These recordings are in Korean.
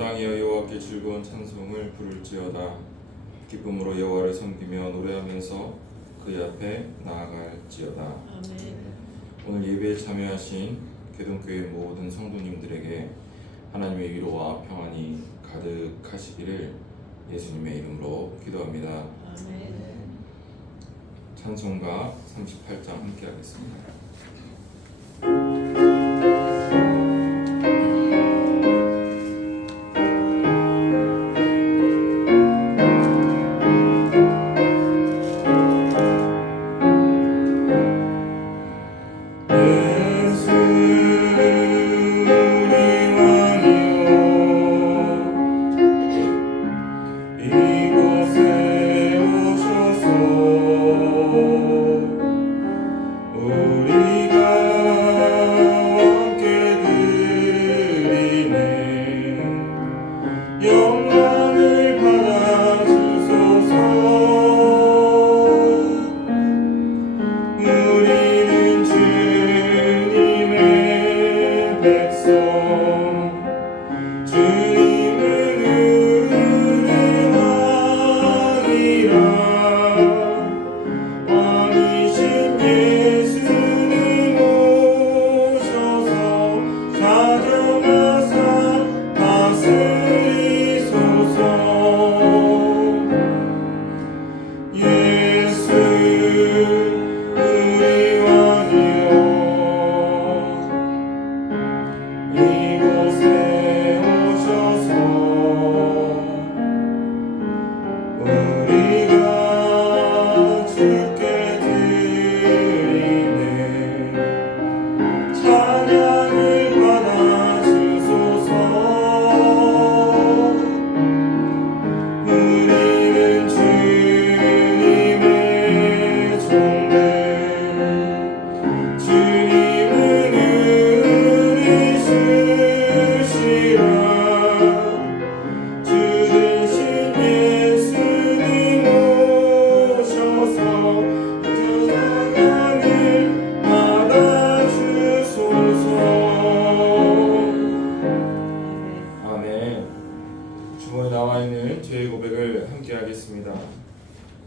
땅이여 여호와께 즐거운 찬송을 부를지어다. 기쁨으로 여호와를 섬기며 노래하면서 그의 앞에 나아갈지어다. 아멘. 오늘 예배에 참여하신 계동교회 모든 성도님들에게 하나님의 위로와 평안이 가득하시기를 예수님의 이름으로 기도합니다. 아멘. 찬송가 38장 함께 하겠습니다.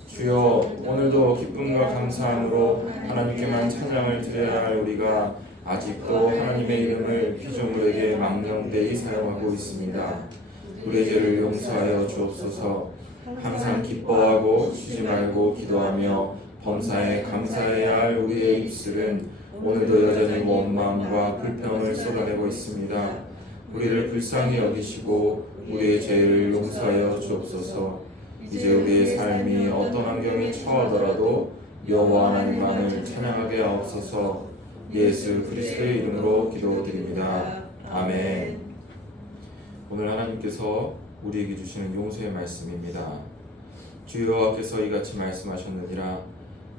주여, 오늘도 기쁨과 감사함으로 하나님께만 찬양을 드려야 할 우리가 아직도 하나님의 이름을 피조물에게 망령되이 사용하고 있습니다. 우리의 죄를 용서하여 주옵소서. 항상 기뻐하고 쉬지 말고 기도하며 범사에 감사해야 할 우리의 입술은 오늘도 여전히 원망과 불평을 쏟아내고 있습니다. 우리를 불쌍히 여기시고 우리의 죄를 용서하여 주옵소서. 이제 우리의 삶이 어떤 환경에 처하더라도 여호와 하나님만을 찬양하게 하옵소서. 예수 그리스도의 이름으로 기도드립니다. 아멘. 오늘 하나님께서 우리에게 주시는 용서의 말씀입니다. 주 여호와께서 이같이 말씀하셨느니라.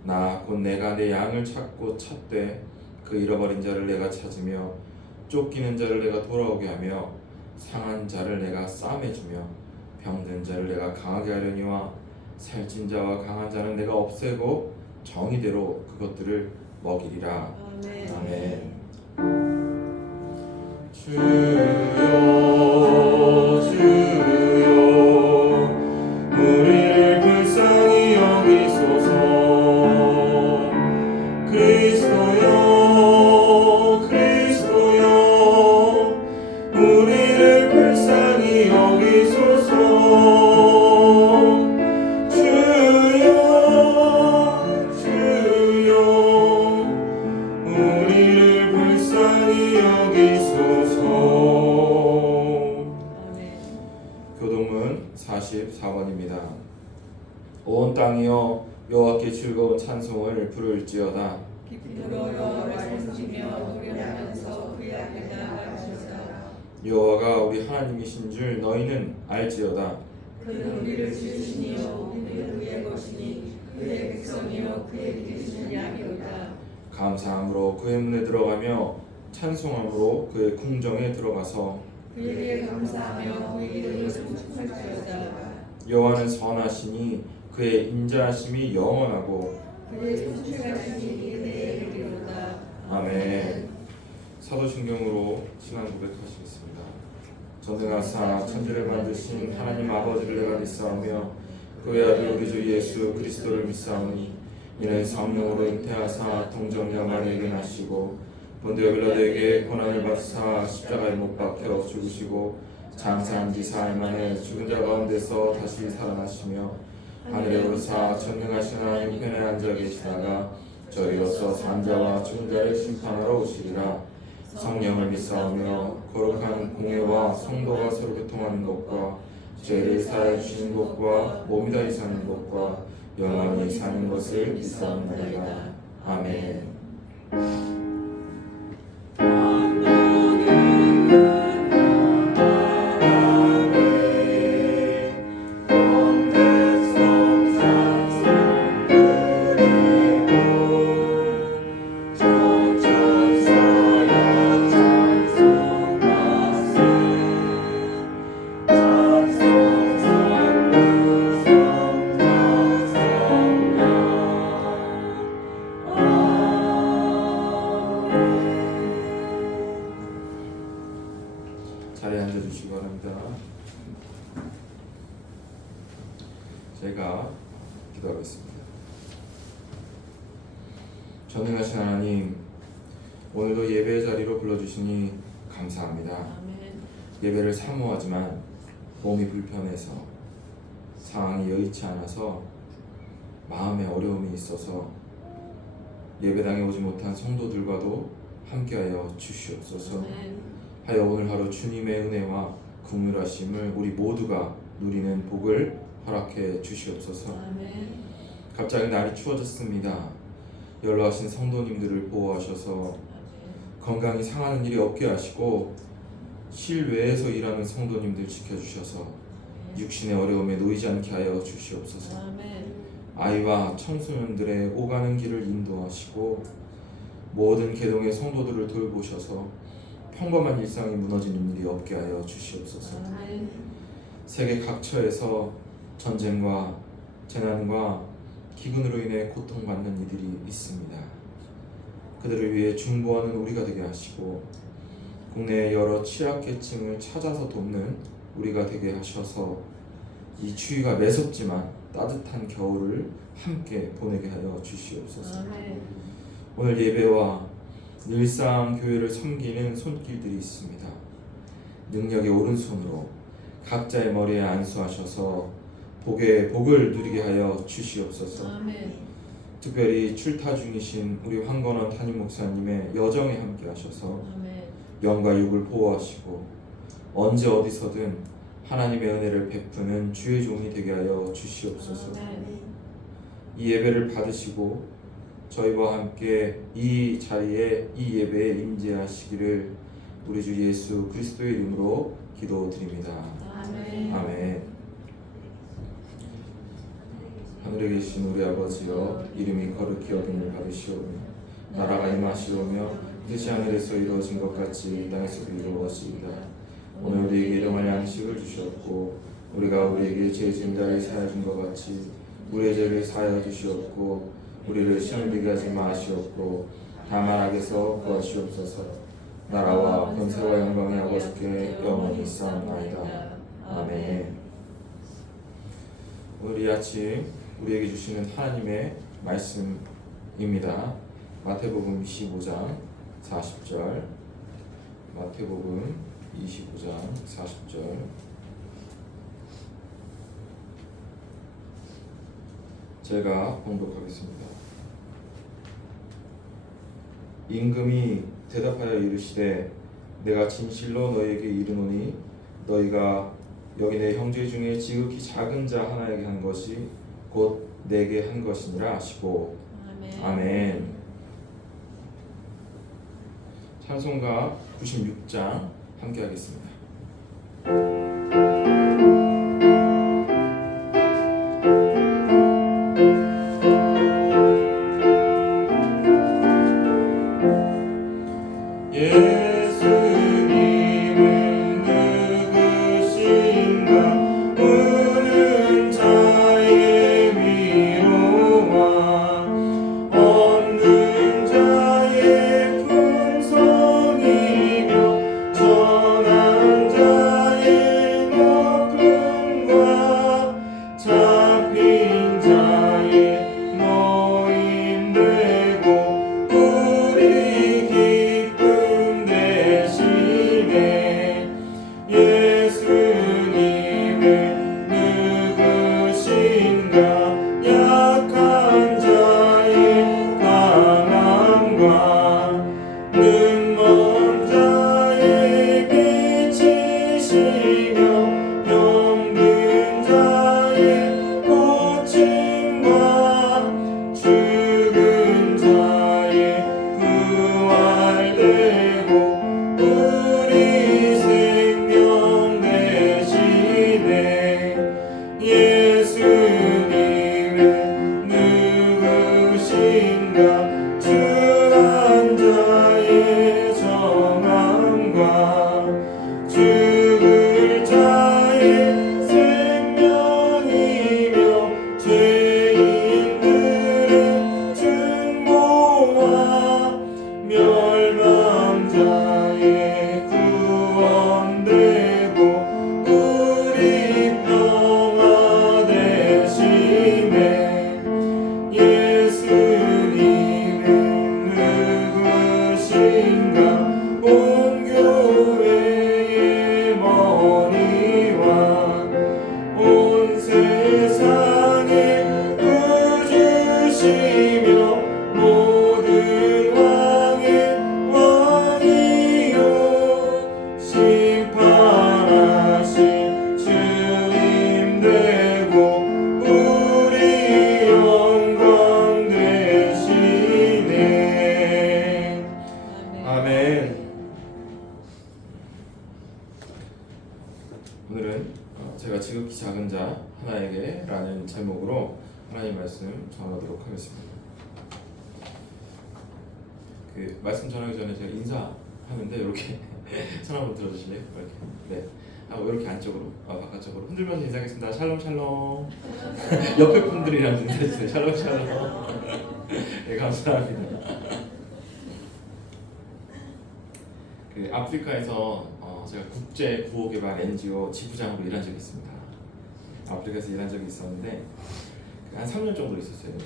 나 곧 내가 내 양을 찾고 찾되 그 잃어버린 자를 내가 찾으며 쫓기는 자를 내가 돌아오게 하며 상한 자를 내가 싸매주며 병든 자를 내가 강하게 하려니와 살찐 자와 강한 자는 내가 없애고 정의대로 그것들을 먹이리라. 아멘. 주여 주여 우리를 불쌍히 여기소서. 그리스도여 그리스도여 우리를 불쌍히 여기소서. 주여 주여 우리를 불쌍히 여기소서. 교동문 44번입니다. 온 땅이여 여호와께 즐거운 찬송을 부를지어다. 기쁨으로 여호와를 섬기며 노래하면서 그의 앞에 나아갈지어다. 여호와가 우리 하나님이신 줄 너희는 알지어다. 그는 우리를 지으시니요 우리는 그의 것이니 그의 백성이요 그의 기르시는 양이로다. 감사함으로 그의 문에 들어가며 찬송함으로 그의 궁정에 들어가서 그에게 감사하며 그의 이름을 찬송할지어다. 여호와는 선하시니 그의 인자하심이 영원하고 그의 천출하심이 이르게 이르리로다. 아멘. 사도신경으로 신앙 고백하시겠습니다. 전능하사 천지를 만드신 하나님 아버지를 내가 믿사오며 그의 아들 우리 주 예수 그리스도를 믿사오니 이는 성령으로 잉태하사 동정녀 마리아에게 나시고 본디오 빌라도에게 고난을 받으사 십자가에 못 박혀 죽으시고 장사한 지 사흘 만에 죽은 자 가운데서 다시 살아나시며 하늘에 오르사 전능하신 하나님 편에 앉아 계시다가 저희로서 산자와 죽은 자를 심판하러 오시리라. 성령을 믿사오며 거룩한 공예와 성도가 서로 교통하는 것과 죄를 사하여 주시는 것과 몸이 다시 사는 것과 영원히 사는 것을 믿사옵나이다. 아멘. 자리에 앉아주시기 바랍니다. 제가 기도하겠습니다. 전능하신 하나님, 오늘도 예배의 자리로 불러주시니 감사합니다. 아멘. 예배를 사모하지만 몸이 불편해서 상황이 여의치 않아서 마음에 어려움이 있어서 예배당에 오지 못한 성도들과도 함께하여 주시옵소서. 아멘. 하여 오늘 하루 주님의 은혜와 긍휼하심을 우리 모두가 누리는 복을 허락해 주시옵소서. 아멘. 갑자기 날이 추워졌습니다. 연로하신 성도님들을 보호하셔서 건강이 상하는 일이 없게 하시고 실외에서 일하는 성도님들 지켜주셔서 육신의 어려움에 놓이지 않게 하여 주시옵소서. 아멘. 아이와 청소년들의 오가는 길을 인도하시고 모든 계동의 성도들을 돌보셔서 평범한 일상이 무너지는 일이 없게 하여 주시옵소서. 아멘. 세계 각처에서 전쟁과 재난과 기근으로 인해 고통받는 이들이 있습니다. 그들을 위해 중보하는 우리가 되게 하시고 국내의 여러 취약계층을 찾아서 돕는 우리가 되게 하셔서 이 추위가 매섭지만 따뜻한 겨울을 함께 보내게 하여 주시옵소서. 아멘. 오늘 예배와 일상 교회를 섬기는 손길들이 있습니다. 능력의 오른손으로 각자의 머리에 안수하셔서 복을 누리게 하여 주시옵소서. 아멘. 특별히 출타 중이신 우리 황건원 담임 목사님의 여정에 함께 하셔서 아멘. 영과 육을 보호하시고 언제 어디서든 하나님의 은혜를 베푸는 주의 종이 되게 하여 주시옵소서. 아멘. 이 예배를 받으시고 저희와 함께 이 자리에 이 예배에 임재하시기를 우리 주 예수 그리스도의 이름으로 기도드립니다. 아멘. 아멘. 하늘에 계신 우리 아버지여, 이름이 거룩히 여김을 받으시오며 나라가 임하시오며 뜻이 하늘에서 이루어진 것 같이 땅에서도 이루어지이다. 오늘 우리에게 일용할 양식을 주셨고 우리가 우리에게 죄 지은 자를 사하여 준 것 같이 우리의 죄를 사하여 주시옵고 우리를 시험에 들게 하지 마시옵고 다만 악에서 구하시옵소서. 나라와 권세와 영광이 아버지께 영원히 있사옵나이다. 아멘. 오늘 이 아침 우리에게 주시는 하나님의 말씀입니다. 마태복음 25장 40절, 마태복음 25장 40절. 제가 봉독하겠습니다. 임금이 대답하여 이르시되 내가 진실로 너희에게 이르노니 너희가 여기 내 형제 중에 지극히 작은 자 하나에게 한 것이 곧 내게 한 것이니라 하시고. 아멘. 아멘. 찬송가 96장 함께 하겠습니다. 전한 자의 오늘은 제가 지극히 작은 자 하나에게 라는 제목으로 하나님 말씀 전하도록 하겠습니다. 그 말씀 전하기 전에 제가 인사하는데 이렇게 손 한번 들어주실래요? 이렇게. 네. 이렇게 안쪽으로, 바깥쪽으로 흔들면서 인사하겠습니다. 샬롬 샬롬. 옆에 분들이랑 인사해주세요. 샬롬 샬롬. 네, 감사합니다. 그 아프리카에서 제가 국제 구호개발 NGO 지부장으로 일한 적이 있습니다. 아프리카에서 일한 적이 있었는데 한 3년 정도 있었는데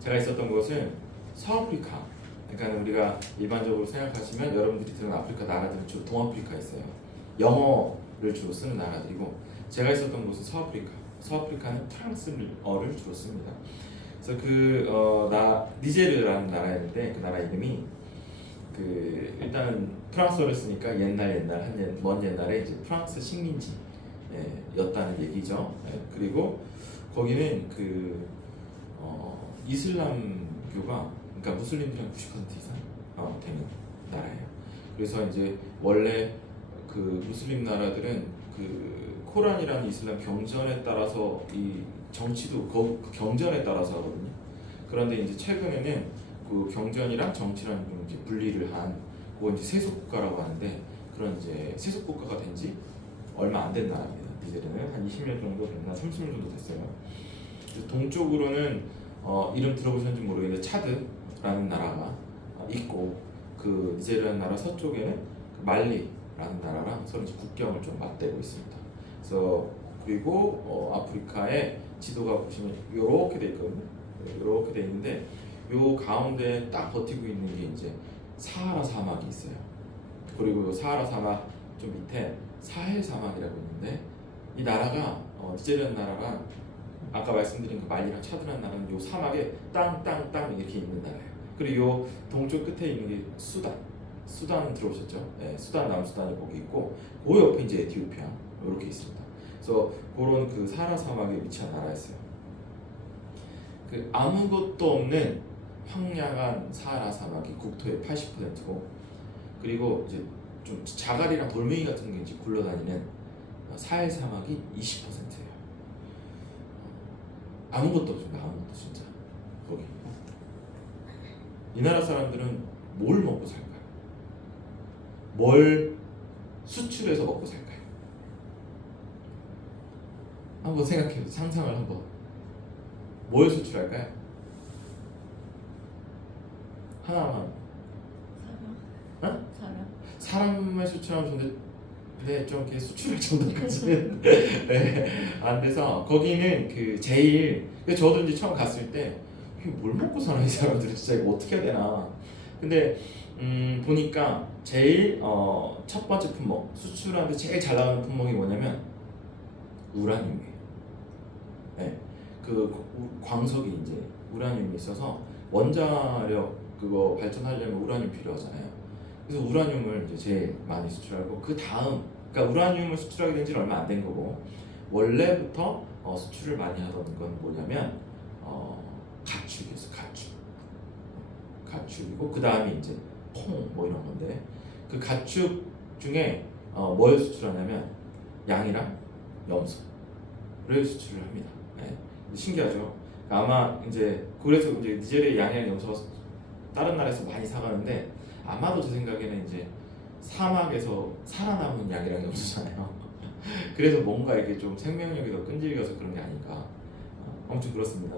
제가 있었던 곳은 서아프리카. 그러니까 우리가 일반적으로 생각하시면 여러분들이 들은 아프리카 나라들은 주로 동아프리카에 있어요. 영어를 주로 쓰는 나라들이고 제가 있었던 곳은 서아프리카. 서아프리카는 프랑스어를 주로 씁니다. 그래서 니제르라는 나라였는데 그 나라 이름이 일단은 프랑스어를 쓰니까 먼 옛날에 이제 프랑스 식민지 였다는 얘기죠. 그리고 거기는 이슬람교가 그러니까 무슬림들이 90% 이상 되는 나라예요. 그래서 이제 원래 무슬림 나라들은 코란이라는 이슬람 경전에 따라서 이 정치도 그 경전에 따라서 하거든요. 그런데 이제 최근에는 경전이랑 정치랑 좀 이제 분리를 한 그건 이제 세속국가라고 하는데 그런 이제 세속국가가 된 지 얼마 안 된 나라입니다. 니제르는 한 20년 정도 됐나 30년 정도 됐어요. 동쪽으로는 이름 들어보셨는지 모르겠는데 차드라는 나라가 있고 니제르라는 나라 서쪽에는 말리라는 나라랑 서로 이제 국경을 좀 맞대고 있습니다. 그래서 그리고 아프리카의 지도가 보시면 이렇게 돼 있거든요. 이렇게 돼 있는데 요 가운데 딱 버티고 있는 게 이제 사하라 사막이 있어요. 그리고 사하라 사막 좀 밑에 사헬 사막이라고 있는데 이 나라가 니제르라는 나라가 아까 말씀드린 말리랑 차드라는 나라는 요 사막에 땅 이렇게 있는 나라예요. 그리고 요 동쪽 끝에 있는 게 수단 들어오셨죠? 네, 수단 남수단이 거기 있고 그 옆에 이제 에티오피아 이렇게 있습니다. 그래서 그런 사하라 사막에 위치한 나라였어요. 아무것도 없는 황량한 사하라 사막이 국토의 80%고 그리고 이제 좀 자갈이랑 돌멩이 같은 게 이제 굴러다니는 사헬 사막이 20%예요. 아무것도 없습니다. 아무것도 진짜 거기. 이 나라 사람들은 뭘 먹고 살까요? 뭘 수출해서 먹고 살까요? 한번 생각해요. 상상을 한번. 뭘 수출할까요? 하나만. 사람을 수출하면 좋은데 좀 이렇게 수출할 정도까지는 안 돼서 거기는 제일 저도 이제 처음 갔을 때 뭘 먹고 사나 이 사람들은 진짜 이거 어떻게 해야 되나. 근데 보니까 제일 첫 번째 품목 수출하는데 제일 잘 나가는 품목이 뭐냐면 우라늄이에요. 네, 광석이 이제 우라늄이 있어서 원자력 그거 발전하려면 우라늄 필요하잖아요. 그래서 우라늄을 이제 제일 많이 수출하고 그 다음 그러니까 우라늄을 수출하게 된 지는 얼마 안 된 거고 원래부터 수출을 많이 하던 건 뭐냐면 가축이었어. 가축이고 그 다음에 이제 콩 뭐 이런 건데 그 가축 중에 뭘 수출하냐면 양이랑 염소를 수출을 합니다. 네. 신기하죠. 아마 이제 그래서 이제 니제르의 양이랑 염소가 다른 나라에서 많이 사가는데 아마도 제 생각에는 이제 사막에서 살아남은 양이랑 염소잖아요. 그래서 뭔가 이렇게 좀 생명력이 더 끈질겨서 그런 게 아닌가. 아무튼 그렇습니다.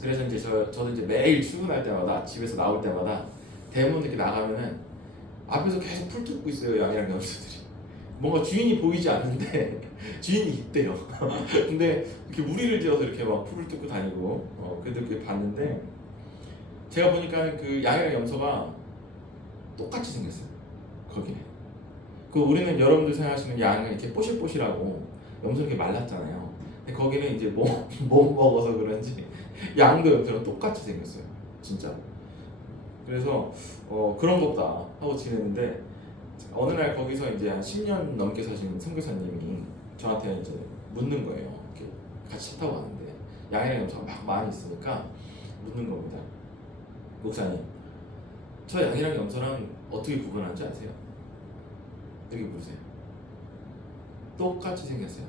그래서 이제 저도 이제 매일 출근할 때마다 집에서 나올 때마다 대문 이렇게 나가면은 앞에서 계속 풀 뜯고 있어요. 양이랑 염소들이. 뭔가 주인이 보이지 않는데 주인이 있대요. 근데 이렇게 무리를 지어서 이렇게 막 풀을 뜯고 다니고 그래도 이렇게 봤는데 제가 보니까 양이랑 염소가 똑같이 생겼어요. 거기는. 우리는 여러분들 생각하시는 양은 이렇게 뽀실뽀실하고 염소는 이렇게 말랐잖아요. 근데 거기는 이제 못 먹어서 그런지 양도 염소랑 똑같이 생겼어요. 진짜. 그래서 그런 것보다 하고 지냈는데 어느 날 거기서 이제 한 10년 넘게 사신 선교사님이 저한테 이제 묻는 거예요. 이렇게 같이 차 타고 가는데 양이랑 염소가 막 많이 있으니까 묻는 겁니다. 목사님, 저 양이랑 염소랑 어떻게 구분하는지 아세요? 이렇게 물으세요. 똑같이 생겼어요.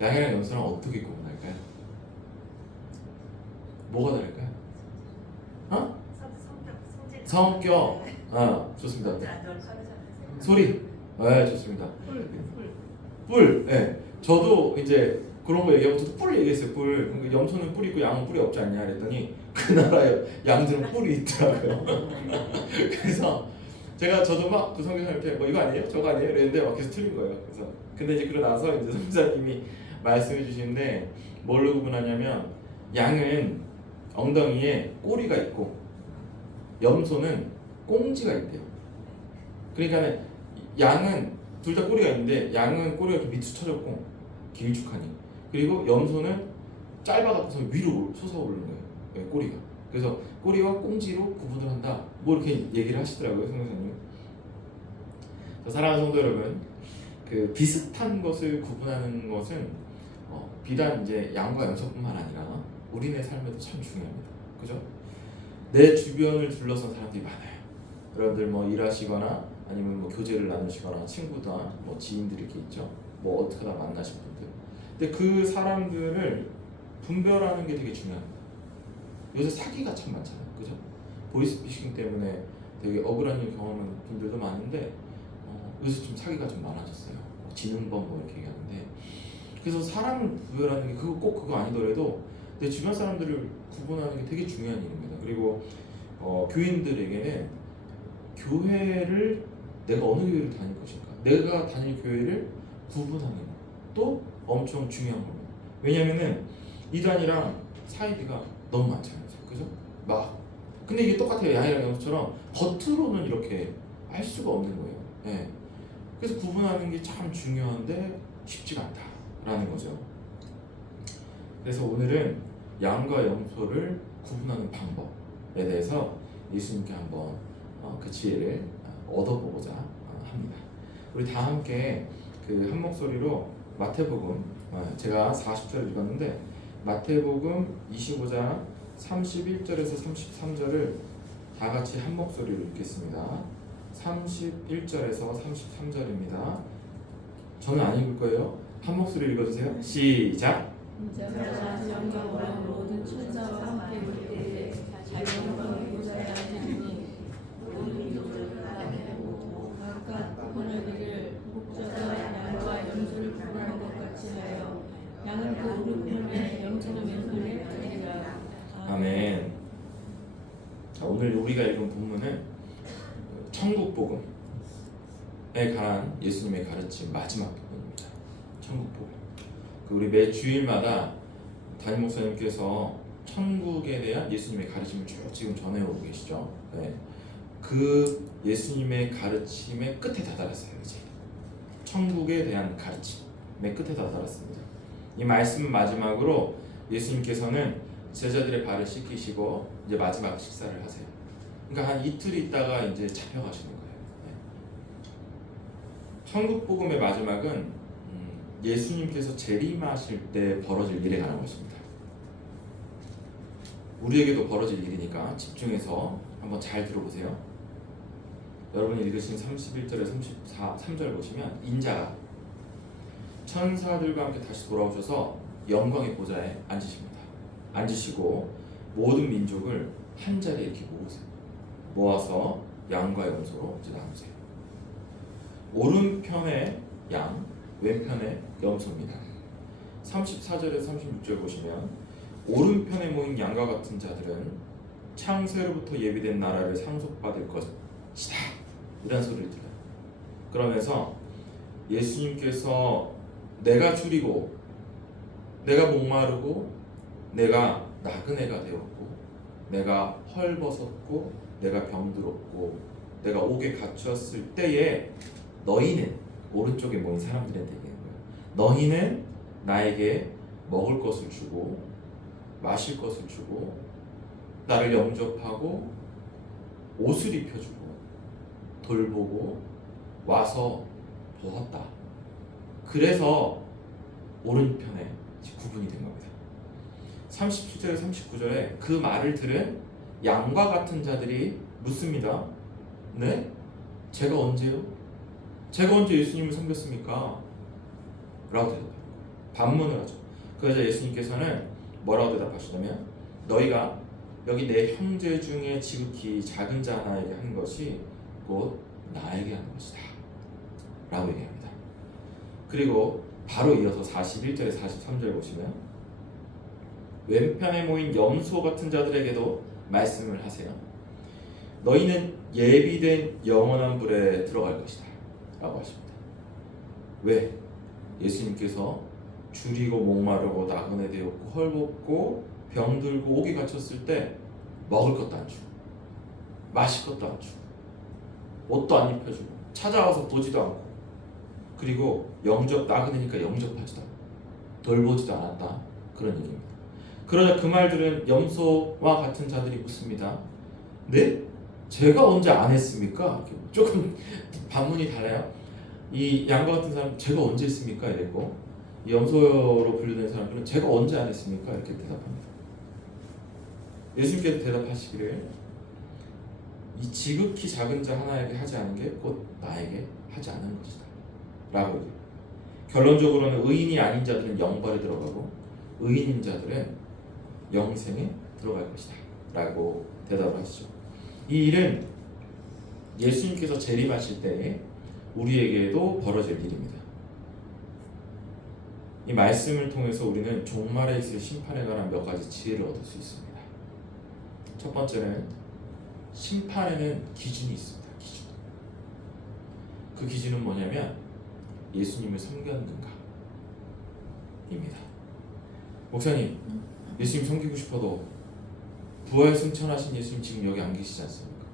양이랑 염소랑 어떻게 구분할까요? 뭐가 다를까요? 어? 성격. 좋습니다. 소리. 네, 좋습니다. 뿔. 네. 저도 이제 그런 거 얘기하고 저도 뿔 얘기했어요. 뿔. 그러니까 염소는 뿔이 있고 양은 뿔이 없지 않냐 그랬더니 그 나라의 양들은 뿔이 있더라고요. 그래서 저도 막 그 성경을 이렇게 뭐 이거 아니에요? 저거 아니에요? 이랬는데 막 계속 틀린 거예요. 그래서 근데 이제 그러고 나서 이제 선생님이 말씀해 주시는데 뭘로 구분하냐면 양은 엉덩이에 꼬리가 있고 염소는 꽁지가 있대요. 그러니까 양은 둘 다 꼬리가 있는데 양은 꼬리가 이렇게 밑으로 쳐졌고 길쭉하니 그리고 염소는 짧아갖고서 위로 솟아오르는 거예요. 네, 꼬리가. 그래서 꼬리와 꽁지로 구분을 한다. 뭐 이렇게 얘기를 하시더라고요, 성교사님. 사랑하는 성도 여러분, 그 비슷한 것을 구분하는 것은 비단 이제 양과 염소뿐만 아니라 우리네 삶에도 참 중요합니다. 그죠? 내 주변을 둘러싼 사람들이 많아요. 여러분들 뭐 일하시거나 아니면 뭐 교제를 나누시거나 친구나 뭐 지인들이 이렇게 있죠. 뭐 어떻게 하다 만나신 분들. 근데 그 사람들을 분별하는 게 되게 중요합니다. 요새 사기가 참 많잖아요. 그죠? 보이스피싱 때문에 되게 억울한 일 경험하는 분들도 많은데 요새 좀 사기가 좀 많아졌어요. 지능범 뭐 이렇게 얘기하는데 그래서 사람을 구별하는 게 꼭 그거 아니더라도 내 주변 사람들을 구분하는 게 되게 중요한 일입니다. 그리고 교인들에게는 교회를 내가 어느 교회를 다닐 것인가 내가 다닐 교회를 구분하는 것도 엄청 중요한 겁니다. 왜냐면은 이단이랑 사이비가 너무 많잖아요. 그죠? 막 근데 이게 똑같아요. 양이랑 염소처럼 겉으로는 이렇게 알 수가 없는 거예요. 네. 그래서 구분하는 게 참 중요한데 쉽지가 않다라는 거죠. 그래서 오늘은 양과 염소를 구분하는 방법에 대해서 예수님께 한번 그 지혜를 얻어보고자 합니다. 우리 다 함께 그 한 목소리로 마태복음 제가 40절을 읽었는데 마태복음 25장 31절에서 33절을 다 같이 한 목소리로 읽겠습니다. 31절에서 33절입니다. 저는 안 읽을 거예요. 한 목소리 읽어주세요. 시작. 인자가 영광과 모든 천사와 함께 올 때에 자영광의 보좌에 앉으니 모든 종을 나타내고 각각 구분하기를 목자가 양과 염소를 구분하는 것 같이 하여 양은 그 오른편에 염소는 왼편에 가리라. 아멘. 자, 오늘 우리가 읽은 본문은 천국복음에 관한 예수님의 가르침 마지막 부분입니다. 천국복음. 우리 매 주일마다 담임 목사님께서 천국에 대한 예수님의 가르침을 쭉 지금 전해오고 계시죠. 네. 그 예수님의 가르침의 끝에 다다랐어요. 이제 천국에 대한 가르침의 끝에 다다랐습니다. 이 말씀 마지막으로 예수님께서는 제자들의 발을 씻기시고 이제 마지막 식사를 하세요. 그러니까 한 이틀 있다가 이제 잡혀가시는 거예요. 네. 천국 복음의 마지막은 예수님께서 재림하실 때 벌어질 일에 관한 것입니다. 우리에게도 벌어질 일이니까 집중해서 한번 잘 들어보세요. 여러분이 읽으신 31절에 33절 보시면 인자가 천사들과 함께 다시 돌아오셔서 영광의 보좌에 앉으십니다. 앉으시고 모든 민족을 한 자리에 이렇게 모아서 양과 염소로 이제 나누세요. 오른편에 양, 왼편에 염소입니다. 34절에서 36절 보시면 오른편에 모인 양과 같은 자들은 창세로부터 예비된 나라를 상속받을 것이다. 이런 소리를 들어요. 그러면서 예수님께서 내가 줄이고 내가 목마르고 내가 나그네가 되었고 내가 헐벗었고 내가 병들었고 내가 옥에 갇혔을 때에 너희는 오른쪽에 모인 사람들한테 얘기하는 거예요. 너희는 나에게 먹을 것을 주고 마실 것을 주고 나를 영접하고 옷을 입혀주고 돌보고 와서 보았다. 그래서 오른편에 구분이 된 겁니다. 37절에 39절에 그 말을 들은 양과 같은 자들이 묻습니다. 네? 제가 언제요? 제가 언제 예수님을 섬겼습니까? 대답해요. 반문을 하죠. 그래서 예수님께서는 뭐라고 대답하시냐면 너희가 여기 내 형제 중에 지극히 작은 자 하나에게 한 것이 곧 나에게 한 것이다 라고 얘기합니다. 그리고 바로 이어서 41절에 43절 보시면 왼편에 모인 염소 같은 자들에게도 말씀을 하세요. 너희는 예비된 영원한 불에 들어갈 것이다 라고 하십니다. 왜? 예수님께서 줄이고 목마르고 나그네 되었고 헐벗고 병들고 옥에 갇혔을 때 먹을 것도 안 주고 마실 것도 안 주고 옷도 안 입혀주고 찾아와서 보지도 않고 그리고 나그네니까 영접하지도 않고 돌보지도 않았다 그런 얘기입니다. 그러자 그 말들은 염소와 같은 자들이 묻습니다. 네? 제가 언제 안 했습니까? 조금 반문이 달라요. 이 양과 같은 사람 제가 언제 했습니까? 이랬고 이 염소로 분류된 사람들은 제가 언제 안 했습니까? 이렇게 대답합니다. 예수님께서 대답하시기를 이 지극히 작은 자 하나에게 하지 않은 게 곧 나에게 하지 않은 것이다 라고 얘기해요. 결론적으로는 의인이 아닌 자들은 영벌에 들어가고 의인인 자들은 영생에 들어갈 것이다 라고 대답을 하시죠. 이 일은 예수님께서 재림하실 때에 우리에게도 벌어질 일입니다. 이 말씀을 통해서 우리는 종말에 있을 심판에 관한 몇 가지 지혜를 얻을 수 있습니다. 첫 번째는 심판에는 기준이 있습니다. 기준. 그 기준은 뭐냐면 예수님을 섬겼는가입니다. 목사님, 예수님 섬기고 싶어도 부활 승천하신 예수님 지금 여기 안 계시지 않습니까?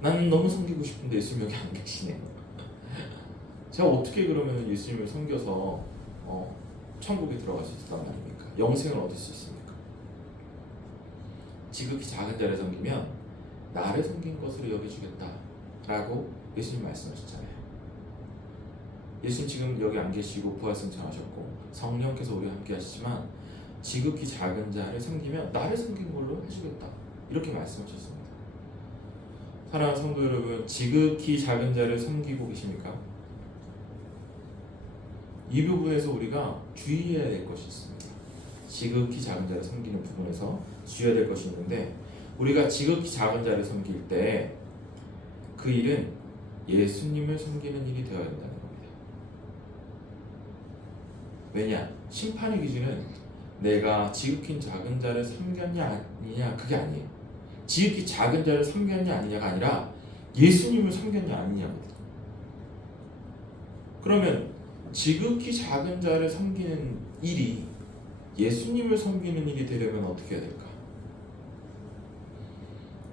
나는 너무 섬기고 싶은데 예수님 여기 안 계시네요. 제가 어떻게 그러면 예수님을 섬겨서 천국에 들어갈 수 있단 말입니까? 영생을 얻을 수 있습니까? 지극히 작은 자를 섬기면 나를 섬긴 것으로 여겨주겠다라고 예수님 말씀하셨잖아요. 예수님 지금 여기 안 계시고 부활승천하셨고 성령께서 우리와 함께 하시지만 지극히 작은 자를 섬기면 나를 섬긴 걸로 해주겠다 이렇게 말씀하셨습니다. 사랑하는 성도 여러분, 지극히 작은 자를 섬기고 계십니까? 이 부분에서 우리가 주의해야 될 것이 있습니다. 지극히 작은 자를 섬기는 부분에서 주의해야 될 것이 있는데 우리가 지극히 작은 자를 섬길 때 그 일은 예수님을 섬기는 일이 되어야 된다는 겁니다. 왜냐? 심판의 기준은 내가 지극히 작은 자를 섬겼냐 아니냐 그게 아니에요. 지극히 작은 자를 섬겼냐 아니냐가 아니라 예수님을 섬겼냐 아니냐거든요. 그러면 지극히 작은 자를 섬기는 일이 예수님을 섬기는 일이 되려면 어떻게 해야 될까?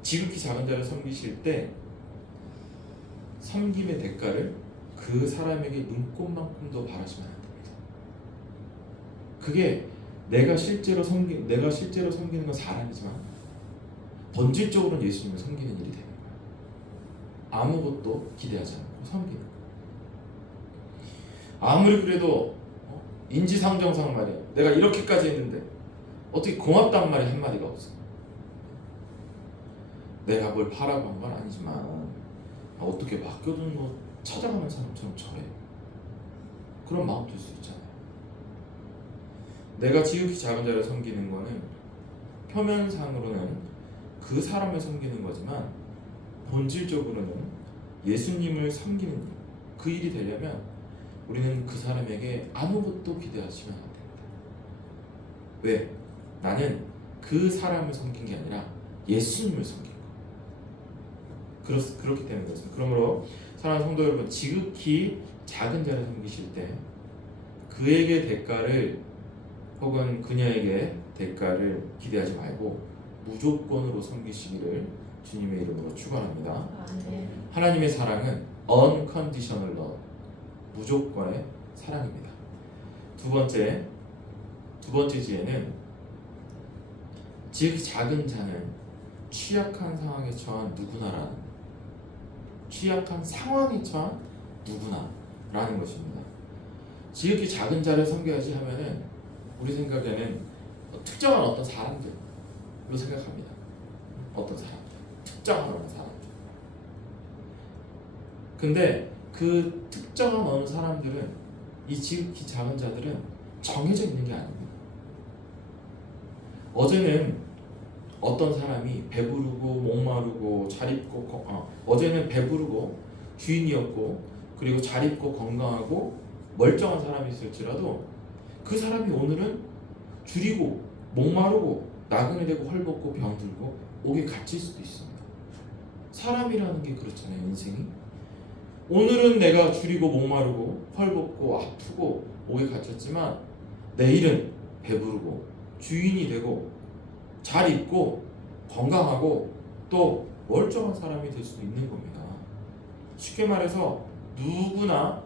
지극히 작은 자를 섬기실 때 섬김의 대가를 그 사람에게 눈꽃만큼도 바라시면 안 됩니다. 그게 내가 실제로 섬기는 건 사람이지만 본질적으로는 예수님을 섬기는 일이 되는 거예요. 아무것도 기대하지 않고 섬기는 거예요. 아무리 그래도 인지상정상 말이야. 내가 이렇게까지 했는데 어떻게 고맙다는 말이 한마디가 없어. 내가 뭘 바라고 한 건 아니지만 어떻게 맡겨둔 거 찾아가는 사람처럼 저래. 그런 마음 들 수 있잖아요. 내가 지극히 작은 자를 섬기는 거는 표면상으로는 그 사람을 섬기는 거지만 본질적으로는 예수님을 섬기는 일, 그 일이 되려면 우리는 그 사람에게 아무것도 기대하시면 안 됩니다. 왜? 나는 그 사람을 섬긴 게 아니라 예수님을 섬긴 거. 그렇기 때문에 그렇습니다. 그러므로 사랑하는 성도 여러분, 지극히 작은 자를 섬기실 때 그에게 대가를 혹은 그녀에게 대가를 기대하지 말고 무조건으로 섬기시기를 주님의 이름으로 축원합니다. 하나님의 사랑은 unconditional love, 무조건의 사랑입니다. 두 번째 지혜는 지극히 작은 자는 취약한 상황에 처한 누구나라는 취약한 상황에 처한 누구나라는 것입니다. 지극히 작은 자를 섬겨야지 하면은 우리 생각에는 특정한 어떤 사람들로 생각합니다. 어떤 사람들, 특정한 어느 사람들. 근데 그 특정한 어느 사람들은 이 지극히 작은 자들은 정해져 있는 게 아닙니다. 어제는 어떤 사람이 배부르고 목마르고 잘 입고 어제는 배부르고 주인이었고 그리고 잘 입고 건강하고 멀쩡한 사람이 있을지라도 그 사람이 오늘은 줄이고 목마르고 나그네 되고 헐벗고 병들고 옥에 갇힐 수도 있습니다. 사람이라는 게 그렇잖아요. 인생이 오늘은 내가 줄이고 목마르고 헐벗고 아프고 옥에 갇혔지만 내일은 배부르고 주인이 되고 잘 입고 건강하고 또 멀쩡한 사람이 될 수도 있는 겁니다. 쉽게 말해서 누구나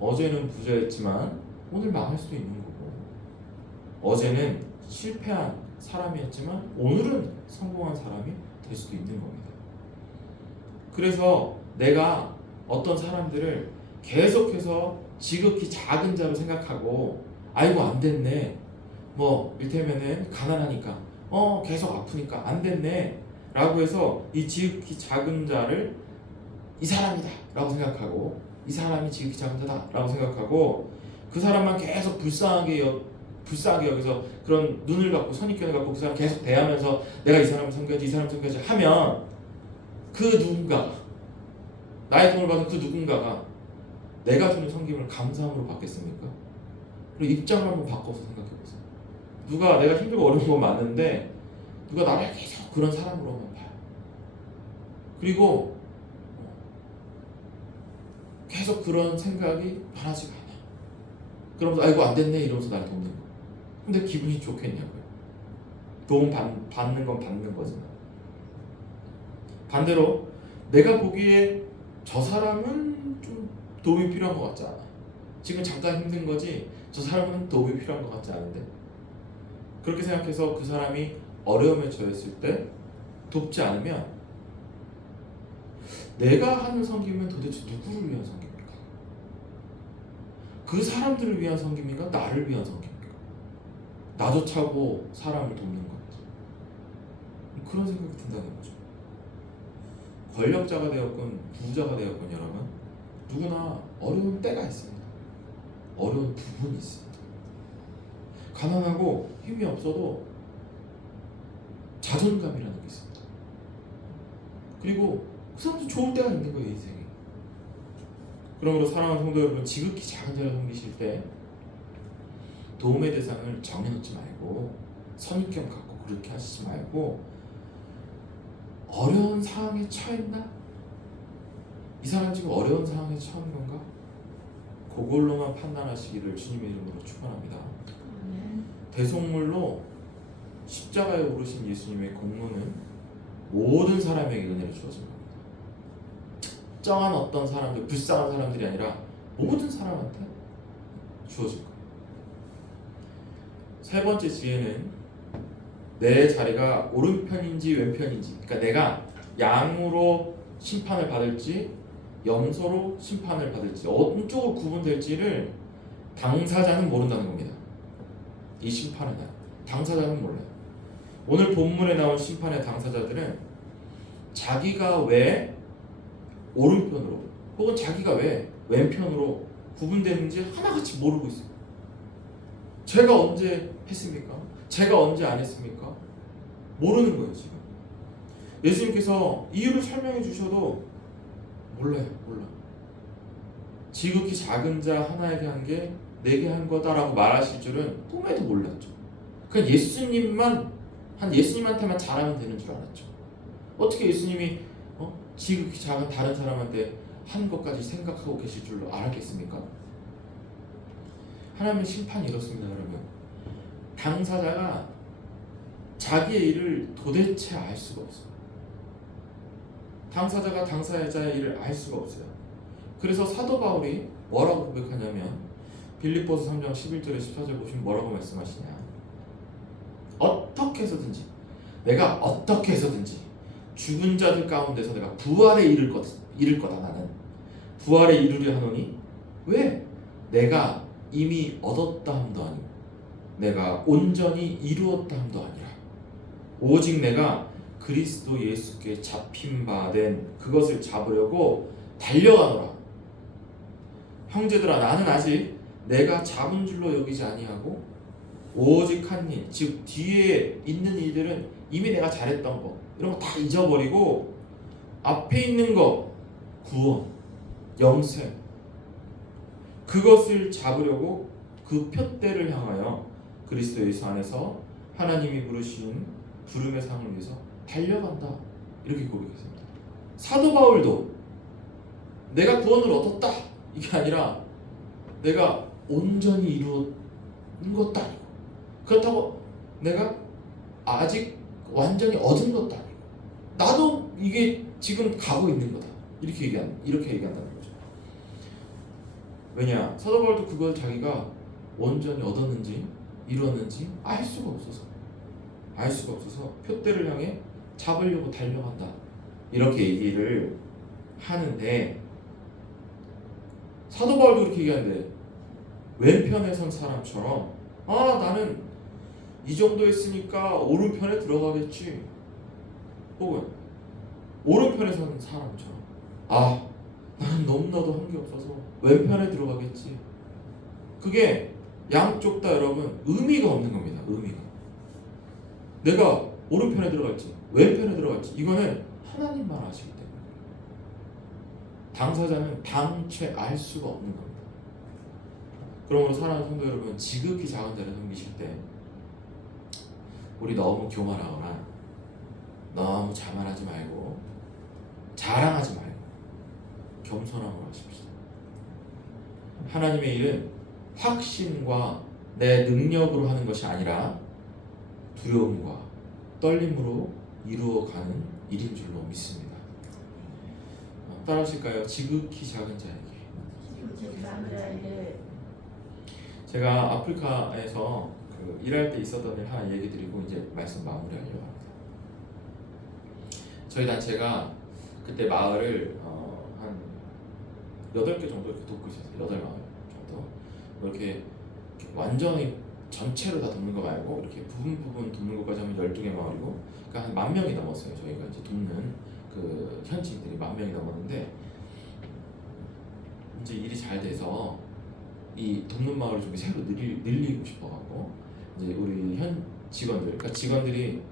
어제는 부자였지만 오늘 망할 수도 있는 거고 어제는 실패한 사람이었지만 오늘은 성공한 사람이 될 수도 있는 겁니다. 그래서 내가 어떤 사람들을 계속해서 지극히 작은 자로 생각하고 아이고 안 됐네 뭐 이를테면은 가난하니까 계속 아프니까 안 됐네 라고 해서 이 지극히 작은 자를 이 사람이다 라고 생각하고 이 사람이 지극히 작은 자다 라고 생각하고 그 사람만 계속 불쌍하게 여기서 그런 눈을 갖고 선입견을 갖고 그 사람 계속 대하면서 내가 이 사람을 섬겨야지 이 사람을 섬겨야지 하면 그 누군가 나의 도움을 받은 그 누군가가 내가 주는 섬김을 감사함으로 받겠습니까? 그리고 입장을 한번 바꿔서 생각해보세요. 누가 내가 힘들고 어려운 건 맞는데 누가 나를 계속 그런 사람으로만 봐요. 그리고 계속 그런 생각이 변하지가 않아. 그러면서 아이고 안 됐네 이러면서 나를 돕는 거. 근데 기분이 좋겠냐고요. 도움 받는 건 받는 거지만 반대로 내가 보기에 저 사람은 좀 도움이 필요한 것 같지 않아. 지금 잠깐 힘든 거지 저 사람은 도움이 필요한 것 같지 않은데 그렇게 생각해서 그 사람이 어려움에 처했을 때 돕지 않으면 내가 하는 섬김은 도대체 누구를 위한 섬김입니까? 그 사람들을 위한 섬김인가? 나를 위한 섬김입니까? 나조차고 사람을 돕는 건지 그런 생각이 든다는 거죠. 권력자가 되었건 부자가 되었건 여러분 누구나 어려운 때가 있습니다. 어려운 부분이 있습니다. 가난하고 힘이 없어도 자존감이라는 게 있습니다. 그리고 그 사람도 좋을 때가 있는 거예요. 인생에. 그러므로 사랑하는 성도 여러분 지극히 작은 자를 섬기실 때 도움의 대상을 정해놓지 말고 선입견 갖고 그렇게 하시지 말고 어려운 상황에 처했나? 이 사람 지금 어려운 상황에 처한 건가? 그걸로만 판단하시기를 주님의 이름으로 축원합니다. 대속물로 십자가에 오르신 예수님의 공로는 모든 사람에게 은혜를 주어진 겁니다. 특정한 어떤 사람들, 불쌍한 사람들이 아니라 모든 사람한테 주어진 거예요. 세 번째 지혜는 내 자리가 오른편인지 왼편인지, 그러니까 내가 양으로 심판을 받을지 염소로 심판을 받을지 어느 쪽으로 구분될지를 당사자는 모른다는 겁니다. 이 심판의 날 당사자는 몰라요. 오늘 본문에 나온 심판의 당사자들은 자기가 왜 오른편으로 혹은 자기가 왜 왼편으로 구분되는지 하나같이 모르고 있어요. 제가 언제 했습니까? 제가 언제 안 했습니까? 모르는 거예요. 지금 예수님께서 이유를 설명해 주셔도 몰라. 지극히 작은 자 하나에게 한 게 내게 한 거다라고 말하실 줄은 꿈에도 몰랐죠. 그냥 예수님한테만 잘하면 되는 줄 알았죠. 어떻게 예수님이 지극히 작은 다른 사람한테 한 것까지 생각하고 계실 줄로 알았겠습니까? 하나님의 심판이 이렇습니다, 여러분. 당사자가 자기의 일을 도대체 알 수가 없어요. 당사자가 당사자의 일을 알 수가 없어요. 그래서 사도 바울이 뭐라고 고백하냐면 빌립보서 3장 11절에 14절 보시면 뭐라고 말씀하시냐. 어떻게 해서든지 내가 어떻게 해서든지 죽은 자들 가운데서 내가 부활에 이를 거다. 나는 부활에 이르려 하노니 왜? 내가 이미 얻었다 함도 아니고 내가 온전히 이루었다 함도 아니라 오직 내가 그리스도 예수께 잡힌 바 된 그것을 잡으려고 달려가노라. 형제들아 나는 아직 내가 잡은 줄로 여기지 아니하고 오직 한 일, 즉 뒤에 있는 일들은 이미 내가 잘했던 거 이런 거 다 잊어버리고 앞에 있는 거 구원, 영생 그것을 잡으려고 그 표대를 향하여 그리스도 예수 안에서 하나님이 부르신 부름의 상을 위해서 달려간다 이렇게 고백했습니다. 사도 바울도 내가 구원을 얻었다 이게 아니라 내가 온전히 이루은 것도 아니고 그렇다고 내가 아직 완전히 얻은 것도 아니고 나도 이게 지금 가고 있는 거다 이렇게 얘기한다는 거죠. 왜냐 사도 바울도 그걸 자기가 온전히 얻었는지 이루었는지 알 수가 없어서 표대를 향해 잡으려고 달려간다 이렇게 얘기를 하는데 사도 바울도 그렇게 얘기하는데 왼편에 선 사람처럼 나는 이 정도 했으니까 오른편에 들어가겠지 혹은 오른편에 선 사람처럼 나는 너무나도 한 게 없어서 왼편에 들어가겠지 그게 양쪽 다 여러분 의미가 없는 겁니다. 의미가 내가 오른편에 들어갈지 왼편에 들어갈지 이거는 하나님만 아시기 때문에 당사자는 당최 알 수가 없는 겁니다. 그러므로 사랑하는 성도 여러분 지극히 작은 자를 섬기실 때 우리 너무 교만하거나 너무 자만하지 말고 자랑하지 말고 겸손함으로 하십시오. 하나님의 일은 확신과 내 능력으로 하는 것이 아니라 두려움과 떨림으로 이루어가는 일인 줄로 믿습니다. 따라하실까요? 지극히 작은 자에게. 제가 아프리카에서 일할 때 있었던 일 하나 얘기 드리고 이제 말씀 마무리하려고 합니다. 저희 단체가 그때 마을을 한 8개 정도 이렇게 돕고 있었어요. 8마을 정도. 이렇게 완전히 전체로 다 돕는 거 말고 이렇게 부분 돕는 것까지 하면 12개 마을이고 그러니까 한 10,000명이 넘었어요. 저희가 이제 돕는 그 현지인들이 10,000명이 넘었는데 이제 일이 잘 돼서 이 돕는 마을을 좀 새로 늘리고 싶어갖고 이제 우리 그러니까 직원들이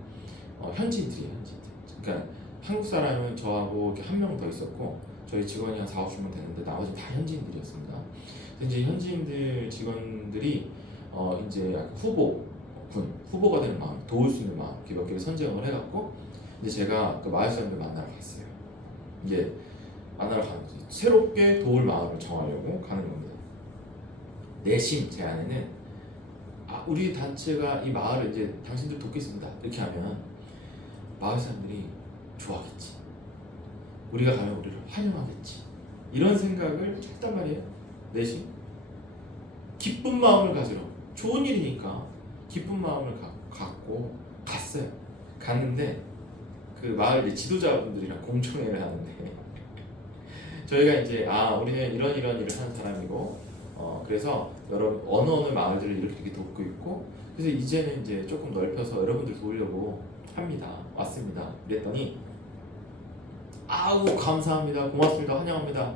현지인들이에요. 그러니까 한국 사람은 저하고 이렇게 한 명 더 있었고 저희 직원이 한 4-50명 되는데 나머지 다 현지인들이었습니다. 이제 현지인들 직원들이 이제 후보가 되는 마음, 도울 수 있는 마음 이렇게 몇 개를 선정을 해갖고 이제 제가 그 마을 사람들 만나러 갔어요. 이제 만나러 가는 거죠. 새롭게 도울 마을을 정하려고 가는 겁니다. 내심 제 안에는 우리 단체가 이 마을을 이제 당신들 돕겠습니다 이렇게 하면 마을 사람들이 좋아하겠지, 우리가 가면 우리를 환영하겠지 이런 생각을 했단 말이에요. 내심 기쁜 마음을 가지러 좋은 일이니까 기쁜 마음을 갖고 갔어요. 갔는데 그 마을 지도자분들이랑 공청회를 하는데 저희가 이제 우리는 이런 일을 하는 사람이고 그래서 여러분 어느 마을들을 이렇게 돕고 있고 그래서 이제는 이제 조금 넓혀서 여러분들 도우려고 합니다. 왔습니다. 그랬더니 감사합니다, 고맙습니다, 환영합니다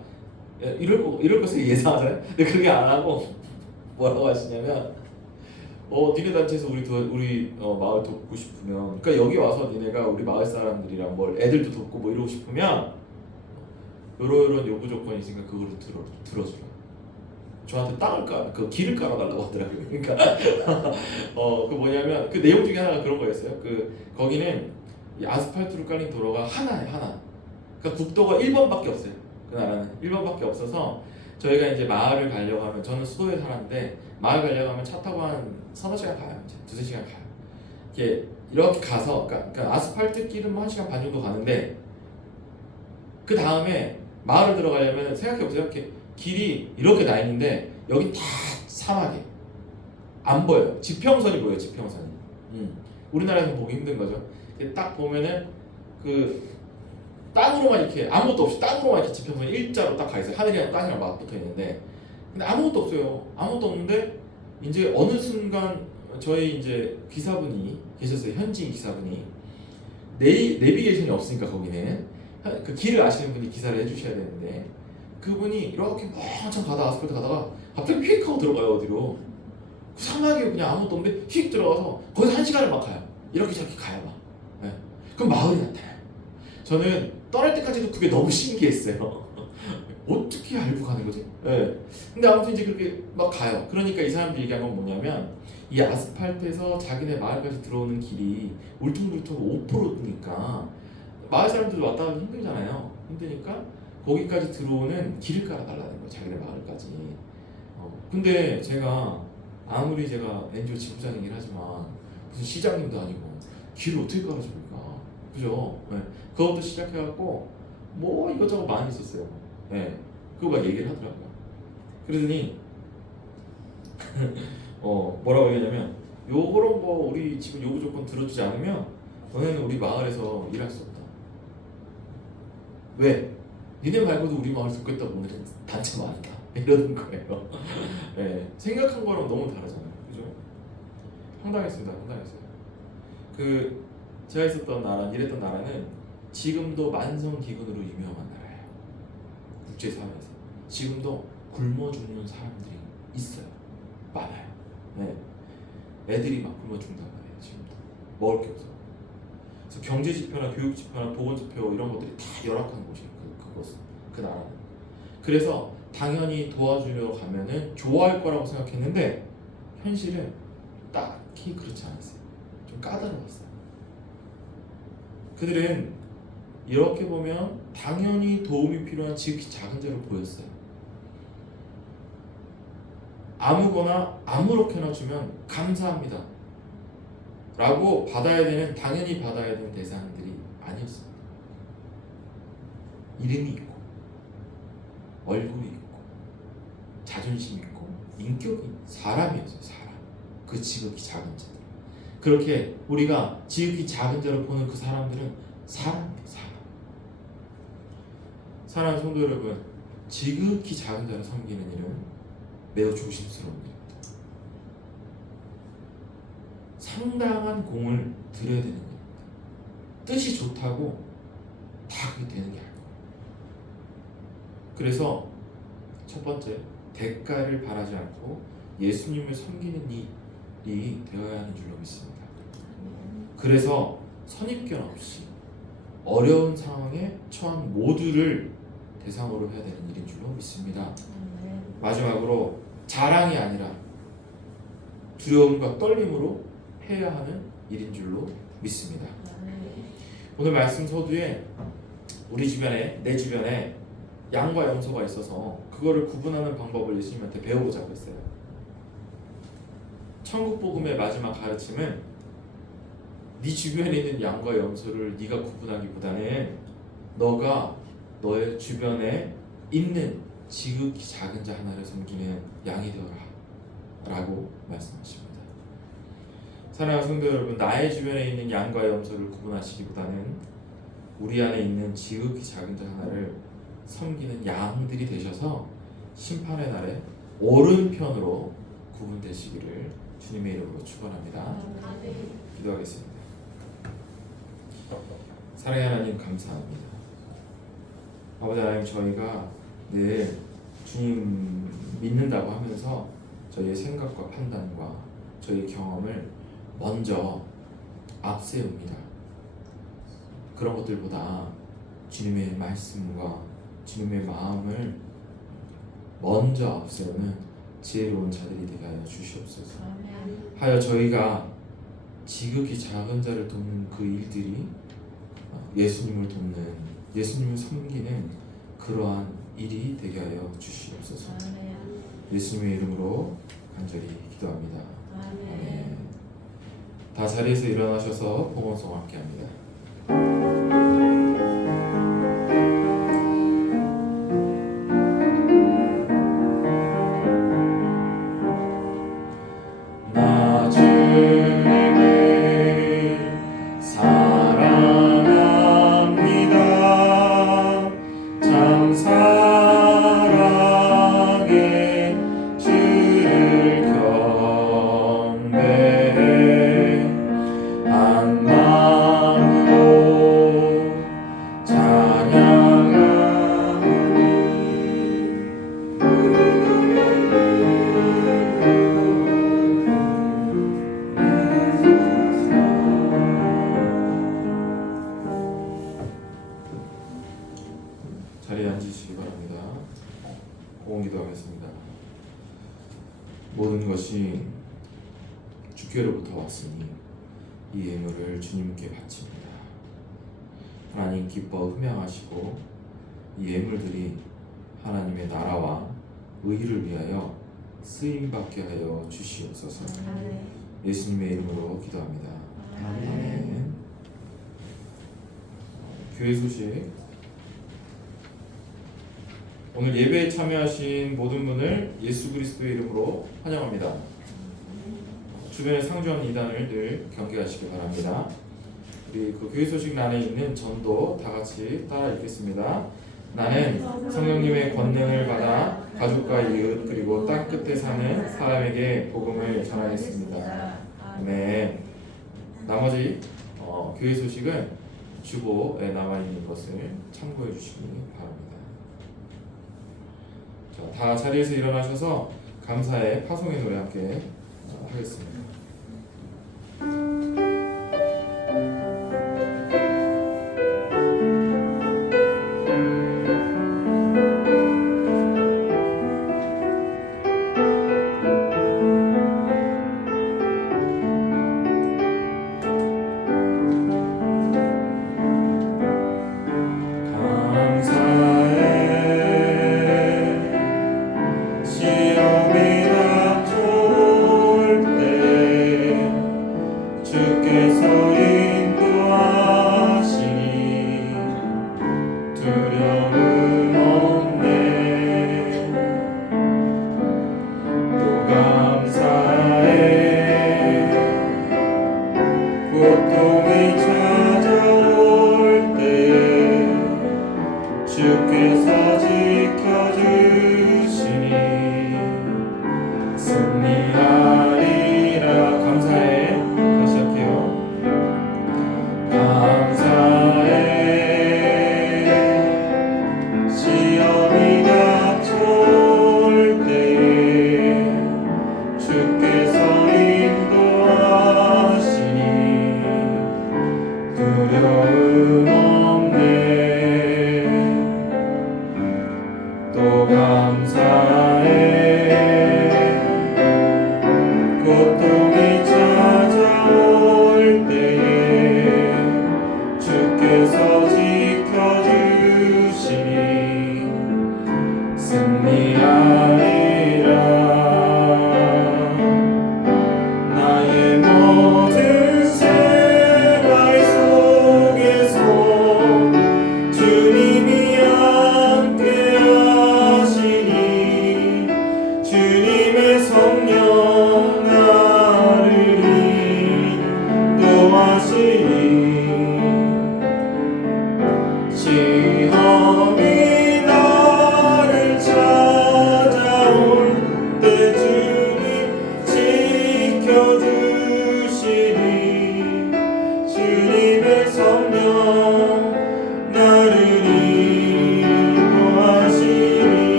이럴 것을 예상하잖아요. 근데 그렇게 안 하고 뭐라고 하시냐면 니네 단체에서 우리 마을 돕고 싶으면 그러니까 여기 와서 니네가 우리 마을 사람들이랑 애들도 돕고 뭐 이러고 싶으면 요런 요구 조건이 있으니까 그거를 들어주라. 저한테 그 길을 깔아달라고 하더라고요. 그러니까 그 뭐냐면 그 내용 중에 하나가 그런 거였어요. 거기는 이 아스팔트로 깔린 도로가 하나. 그러니까 국도가 1번밖에 없어요. 그 나라는 1번밖에 없어서 저희가 이제 마을을 가려고 하면 저는 수도에 살았는데 마을 가려고 하면 차 타고 한 3-4시간 가요. 이제 2-3시간 가요. 이렇게 가서 그러니까 아스팔트 길은 뭐 1시간 반 정도 가는데 그 다음에 마을을 들어가려면 생각해보세요. 이렇게 길이 이렇게 나 있는데 여기 다 사막이 안 보여요. 지평선이 보여요. 지평선이. 우리나라에서 보기 힘든 거죠. 딱 보면은 그 땅으로만 이렇게 아무것도 없이 땅으로만 이렇게 지평선이 일자로 딱 가 있어요. 하늘이랑 땅이랑 맞붙어 있는데 근데 아무것도 없어요. 아무것도 없는데 이제 어느 순간 저희 이제 기사분이 계셨어요. 현지인 기사분이 내비게이션이 없으니까 거기는 그 길을 아시는 분이 기사를 해주셔야 되는데 그분이 이렇게 한참 가다가 아스팔트 가다가 갑자기 휙 하고 들어가요. 어디로? 사막에 그냥 아무것도 없는데 휙 들어가서 거기서 1시간을 막 가요. 이렇게 저렇게 가요 막. 네. 그럼 마을이 나타나요. 저는 떠날 때까지도 그게 너무 신기했어요. 어떻게 알고 가는 거지? 네. 근데 아무튼 이제 그렇게 막 가요. 그러니까 이 사람들이 얘기한 건 뭐냐면 이 아스팔트에서 자기네 마을까지 들어오는 길이 울퉁불퉁 5%니까 마을 사람들 왔다 가기 힘들잖아요. 힘드니까 거기까지 들어오는 길을 깔아달라는 거예요. 자기네 마을까지. 근데 아무리 제가 NGO 지부장이긴 하지만 무슨 시장님도 아니고 길을 어떻게 깔아줍니까? 그죠? 네. 그것부터 시작해갖고 뭐 이것저것 많이 있었어요. 네. 그거 막 얘기를 하더라고요. 그러더니 뭐라고 얘기하냐면 요거는 뭐 우리 지금 요구 조건 들어주지 않으면 너네는 우리 마을에서 일할 수 없다. 왜? 니네 말고도 우리 마을 돕겠다고 오늘은 단체 많다. 이러는 거예요. 네. 생각한 거랑 너무 다르잖아요. 그죠? 황당했습니다. 황당했어요. 제가 일했던 나라는 지금도 만성기근으로 유명한 나라예요. 국제사회에서. 지금도 굶어 죽는 사람들이 있어요. 많아요. 네. 애들이 막 굶어 죽는단 말이에요. 지금도. 먹을 게 없어. 그래서 경제 지표나 교육 지표나 보건 지표 이런 것들이 다 열악한 곳이에요. 그 나라는. 그래서 당연히 도와주려고 가면은 좋아할 거라고 생각했는데 현실은 딱히 그렇지 않았어요. 좀 까다로웠어요. 그들은 이렇게 보면 당연히 도움이 필요한 지극히 작은 자로 보였어요. 아무거나 아무렇게나 주면 감사합니다 라고 당연히 받아야 되는 대상들이 아니었습니다. 이름이 있고 얼굴이 있고 자존심 있고 인격이 있는 사람이었어요. 사람. 그 지극히 작은 자들. 그렇게 우리가 지극히 작은 자로 보는 그 사람들은 사람입니다. 사랑하는 성도 여러분, 지극히 작은 자를 섬기는 일은 매우 조심스러운 일입니다. 상당한 공을 들여야 되는 일입니다. 뜻이 좋다고 다 그게 되는 게 아니에요. 그래서 첫 번째, 대가를 바라지 않고 예수님을 섬기는 일이 되어야 하는 줄로 믿습니다. 그래서 선입견 없이 어려운 상황에 처한 모두를 대상으로 해야 되는 일인 줄로 믿습니다. 마지막으로 자랑이 아니라 두려움과 떨림으로 해야 하는 일인 줄로 믿습니다. 오늘 말씀 서두에 내 주변에 양과 염소가 있어서 그거를 구분하는 방법을 예수님한테 배워보자고 했어요. 천국 복음의 마지막 가르침은 네 주변에 있는 양과 염소를 네가 구분하기보다는 너가 너의 주변에 있는 지극히 작은 자 하나를 섬기는 양이 되어라 라고 말씀하십니다. 사랑하는 성도 여러분, 나의 주변에 있는 양과 염소를 구분하시기보다는 우리 안에 있는 지극히 작은 자 하나를 섬기는 양들이 되셔서 심판의 날에 오른편으로 구분되시기를 주님의 이름으로 축원합니다. 기도하겠습니다. 사랑의 하나님, 감사합니다. 아버지 하나님, 저희가 늘 주님 믿는다고 하면서 저희의 생각과 판단과 저희의 경험을 먼저 앞세웁니다. 그런 것들보다 주님의 말씀과 주님의 마음을 먼저 앞세우는 지혜로운 자들이 되게 하여 주시옵소서. 하여 저희가 지극히 작은 자를 돕는 그 일들이 예수님을 돕는, 예수님을 섬기는 그러한 일이 되게 하여 주시옵소서. 예수님의 이름으로 간절히 기도합니다. 아멘. 다 자리에서 일어나셔서 봉헌송 함께 합니다. 모든 것이 주께로부터 왔으니 이 예물을 주님께 바칩니다. 하나님 기뻐 흠양하시고 이 예물들이 하나님의 나라와 의를 위하여 쓰임받게 하여 주시옵소서. 예수님의 이름으로 기도합니다. 아멘. 교회 소식. 오늘 예배에 참여하신 모든 분을 예수 그리스도의 이름으로 환영합니다. 주변에 상주한 이단을 늘 경계하시기 바랍니다. 우리 그 교회 소식란에 있는 전도 다 같이 따라 읽겠습니다. 나는 성령님의 권능을 받아 가족과 이웃 그리고 땅 끝에 사는 사람에게 복음을 전하겠습니다. 아멘. 나머지 교회 소식은 주보에 남아 있는 것을 참고해 주시기 바랍니다. 자, 다 자리에서 일어나셔서 감사의 파송의 노래 함께 하겠습니다.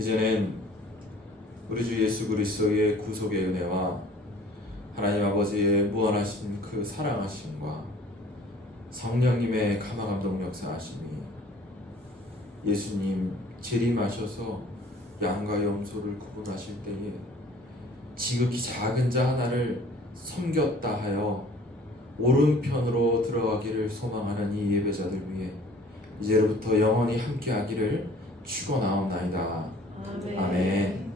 이제는 우리 주 예수 그리스도의 구속의 은혜와 하나님 아버지의 무한하신 그 사랑하심과 성령님의 감화감동 역사하심이 예수님 재림하셔서 양과 염소를 구분하실 때에 지극히 작은 자 하나를 섬겼다 하여 오른편으로 들어가기를 소망하는 이 예배자들 위해 이제로부터 영원히 함께하기를 축원하옵나이다. 아멘.